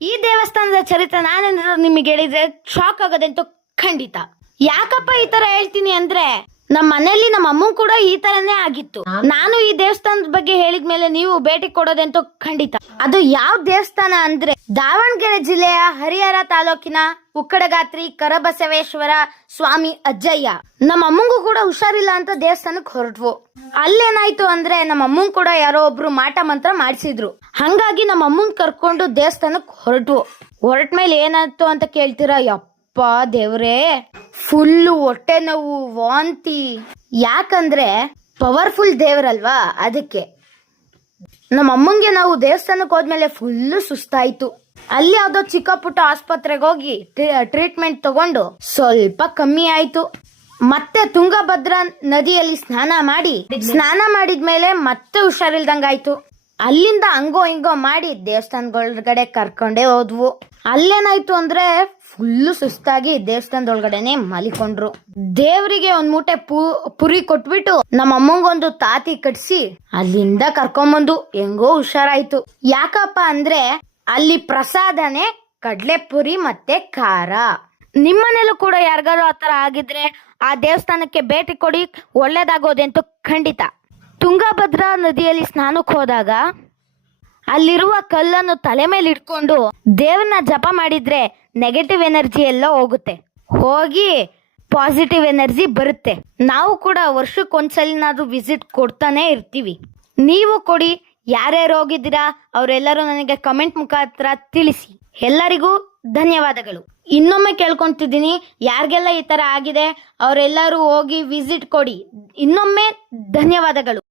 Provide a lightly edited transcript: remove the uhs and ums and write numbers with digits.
ಈ ದೇವಸ್ಥಾನದ ಚರಿತ್ರೆ ನಾನೇನಾದ್ರೂ ನಿಮಗೆ ಹೇಳಿದ್ರೆ ಶಾಕ್ ಆಗೋದಂತೂ ಖಂಡಿತ. ಯಾಕಪ್ಪ ಈ ತರ ಹೇಳ್ತೀನಿ ಅಂದ್ರೆ, ನಮ್ಮ ಮನೆಯಲ್ಲಿ ನಮ್ಮ ಅಮ್ಮನ್ ಕೂಡ ಈ ತರನೇ ಆಗಿತ್ತು. ನಾನು ಈ ದೇವಸ್ಥಾನದ ಬಗ್ಗೆ ಹೇಳಿದ್ಮೇಲೆ ನೀವು ಭೇಟಿ ಕೊಡೋದಂತೂ ಖಂಡಿತ. ಅದು ಯಾವ ದೇವಸ್ಥಾನ ಅಂದ್ರೆ, ದಾವಣಗೆರೆ ಜಿಲ್ಲೆಯ ಹರಿಹರ ತಾಲೂಕಿನ ಉಕ್ಕಡಗಾತ್ರಿ ಕರಬಸವೇಶ್ವರ ಸ್ವಾಮಿ ಅಜ್ಜಯ್ಯ. ನಮ್ಮ ಅಮ್ಮಂಗೂ ಕೂಡ ಹುಷಾರಿಲ್ಲ ಅಂತ ದೇವಸ್ಥಾನಕ್ಕೆ ಹೊರಟ್ವು. ಅಲ್ಲೇನಾಯ್ತು ಅಂದ್ರೆ, ನಮ್ಮ ಅಮ್ಮನ್ ಕೂಡ ಯಾರೋ ಒಬ್ರು ಮಾಟ ಮಂತ್ರ ಮಾಡಿಸಿದ್ರು. ಹಂಗಾಗಿ ನಮ್ಮ ಅಮ್ಮನ್ ಕರ್ಕೊಂಡು ದೇವಸ್ಥಾನಕ್ಕೆ ಹೊರಟ ಮೇಲೆ ಏನಾಯ್ತು ಅಂತ ಕೇಳ್ತೀರಾ? ಯಪ್ಪ ದೇವ್ರೇ, ಫುಲ್ಲು ಹೊಟ್ಟೆ ನೋವು, ವಾಂತಿ. ಯಾಕಂದ್ರೆ ಪವರ್ಫುಲ್ ದೇವರಲ್ವಾ, ಅದಕ್ಕೆ. ನಮ್ಮ ಅಮ್ಮಂಗೆ ನಾವು ದೇವಸ್ಥಾನಕ್ಕೆ ಹೋದ್ಮೇಲೆ ಫುಲ್ಲು ಸುಸ್ತಾಯ್ತು. ಅಲ್ಲಿ ಯಾವ್ದೋ ಚಿಕ್ಕ ಪುಟ್ಟ ಆಸ್ಪತ್ರೆಗೆ ಹೋಗಿ ಟ್ರೀಟ್ಮೆಂಟ್ ತಗೊಂಡು ಸ್ವಲ್ಪ ಕಮ್ಮಿ ಆಯ್ತು. ಮತ್ತೆ ತುಂಗಭದ್ರಾ ನದಿಯಲ್ಲಿ ಸ್ನಾನ ಮಾಡಿದ್ಮೇಲೆ ಮತ್ತೆ ಹುಷಾರಿಲ್ದಂಗಾಯ್ತು. ಅಲ್ಲಿಂದ ಹಂಗೋ ಹಿಂಗೋ ಮಾಡಿ ದೇವಸ್ಥಾನದೊಳಗಡೆ ಕರ್ಕೊಂಡೇ ಹೋದ್ವು. ಅಲ್ಲೇನಾಯ್ತು ಅಂದ್ರೆ, ಫುಲ್ಲು ಸುಸ್ತಾಗಿ ದೇವಸ್ಥಾನದೊಳಗಡೆನೆ ಮಲಿಕೊಂಡ್ರು. ದೇವರಿಗೆ ಒಂದ್ ಮೂಟೆ ಪುರಿ ಕೊಟ್ಬಿಟ್ಟು ನಮ್ಮ ಅಮ್ಮಂಗೊಂದು ತಾತಿ ಕಟ್ಸಿ ಅಲ್ಲಿಂದ ಕರ್ಕೊಂಬಂದು ಹೆಂಗೋ ಹುಷಾರಾಯ್ತು. ಯಾಕಪ್ಪ ಅಂದ್ರೆ ಅಲ್ಲಿ ಪ್ರಸಾದನೆ ಕಡ್ಲೆ ಪುರಿ ಮತ್ತೆ ಖಾರ. ನಿಮ್ಮನೇಲೂ ಕೂಡ ಯಾರಿಗಾರು ಆತರ ಆಗಿದ್ರೆ ಆ ದೇವಸ್ಥಾನಕ್ಕೆ ಭೇಟಿ ಕೊಡಿ, ಒಳ್ಳೇದಾಗೋದಂತೂ ಖಂಡಿತ. ತುಂಗಭದ್ರಾ ನದಿಯಲ್ಲಿ ಸ್ನಾನಕ್ಕೆ ಹೋದಾಗ ಅಲ್ಲಿರುವ ಕಲ್ಲನ್ನು ತಲೆ ಮೇಲೆ ಇಟ್ಕೊಂಡು ದೇವ್ರನ್ನ ಜಪ ಮಾಡಿದ್ರೆ ನೆಗೆಟಿವ್ ಎನರ್ಜಿ ಎಲ್ಲ ಹೋಗಿ ಪಾಸಿಟಿವ್ ಎನರ್ಜಿ ಬರುತ್ತೆ. ನಾವು ಕೂಡ ವರ್ಷಕ್ಕೊಂದ್ಸಲಿನಾದ್ರೂ ವಿಸಿಟ್ ಕೊಡ್ತಾನೆ ಇರ್ತೀವಿ. ನೀವು ಕೊಡಿ. ಯಾರ್ಯಾರು ಹೋಗಿದ್ದೀರಾ ಅವರೆಲ್ಲರೂ ನನಗೆ ಕಮೆಂಟ್ ಮುಖಾಂತರ ತಿಳಿಸಿ. ಎಲ್ಲರಿಗೂ ಧನ್ಯವಾದಗಳು. ಇನ್ನೊಮ್ಮೆ ಕೇಳ್ಕೊಂತಿದ್ದೀನಿ, ಯಾರಿಗೆಲ್ಲ ಈ ತರ ಆಗಿದೆ ಅವರೆಲ್ಲರೂ ಹೋಗಿ ವಿಸಿಟ್ ಕೊಡಿ. ಇನ್ನೊಮ್ಮೆ ಧನ್ಯವಾದಗಳು.